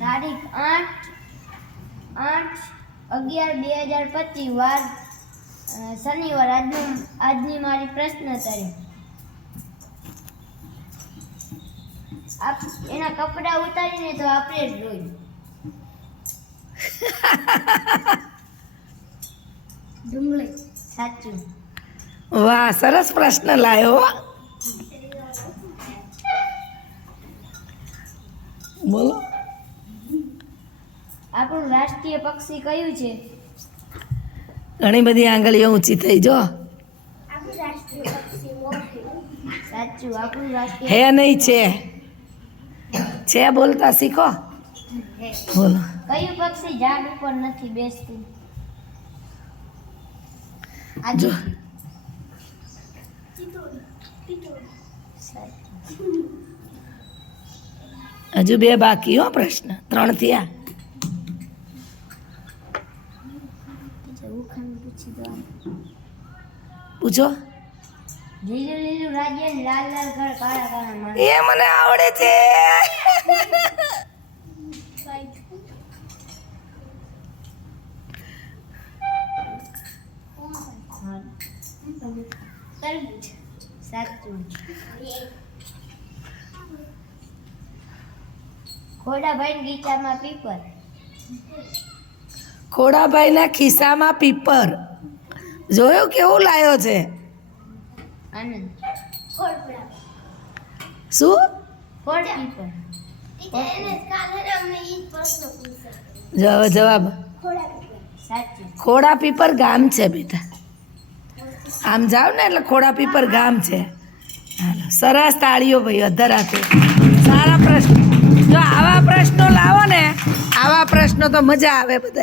તારીખ 8/11/2025 વાર શનિવાર આજની મારી પ્રશ્નોત્તરી એના કપડા ઉતારીને તો આપણે જ રોઈ ડુંગળી સાચું વાહ સરસ પ્રશ્ન લાયો બોલો આપણું રાષ્ટ્રીય પક્ષી કયું છે ઘણી બધી આંગળીઓ ઊંચી થઈ જો આપણું રાષ્ટ્રીય પક્ષી સાચું આપણું રાષ્ટ્રીય હે નહીં છે બોલતા શીખો બોલો કયું પક્ષી ઝાડ ઉપર નથી બેસતું જો હજુ 2 બાકી હો પ્રશ્ન 3 થયા પૂછો લીલું લીલું રાજ્ય ને લાલ લાલ ઘર કાળા કાળા માણસ એ મને આવડે છે તરબૂચ સાચું ખોડાભાઈ ગીચામાં પીપર ખોડાભાઈના ખિસ્સામાં પીપર જોયું કેવું લાયો છે આનંદ શું ખોડ પીપર જવાબ સાચું ખોડા પીપર ગામ છે બેટા આમ જાવ ને એટલે ખોડા પીપર ગામ છે હાલો સરસ તાળીઓ ભાઈ અધર આપે સારા પ્રશ્ન જો આવા પ્રશ્નો લાવો ને આવા પ્રશ્નો તો મજા આવે બધા